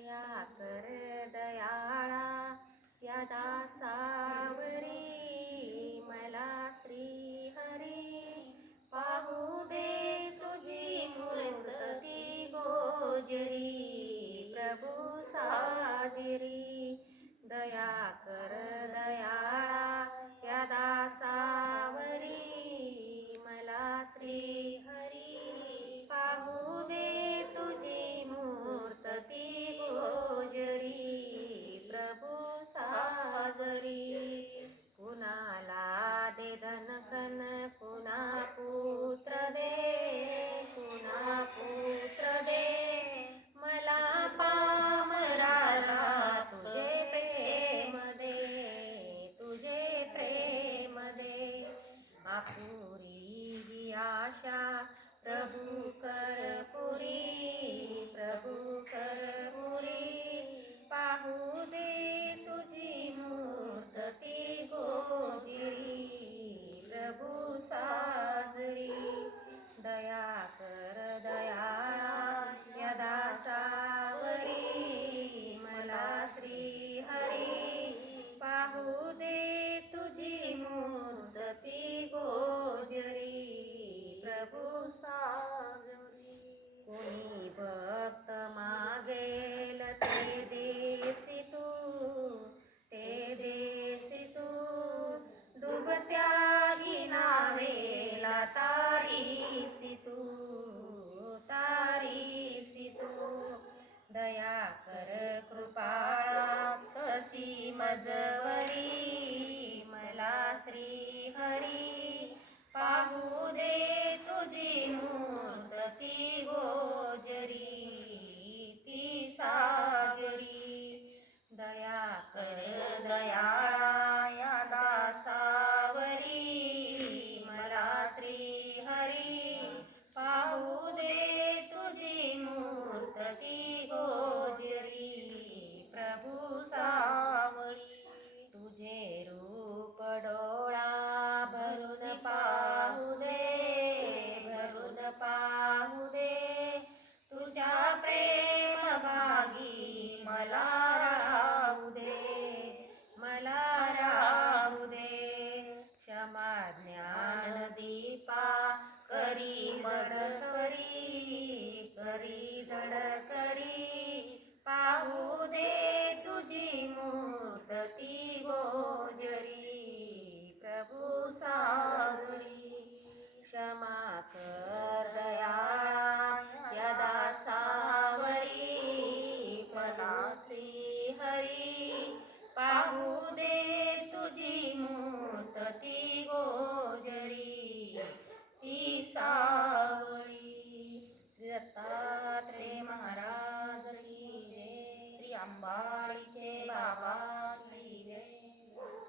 दया कर दयाळा यदा सावरी मला श्रीहरी पाहू दे तुझी मूर्तती गोजरी प्रभु साजरी. आशा प्रभु करपुरी प्रभु करपुरी. तारीसी तू तारीसी दया कर कृपाळा कसी मजवरी मला श्री हरी पाहू दे तुझी मूर्त ती गो प्रती गोजरी प्रभु सागरी क्षमा कर दया यदा सावरी पलासी हरी पाहू दे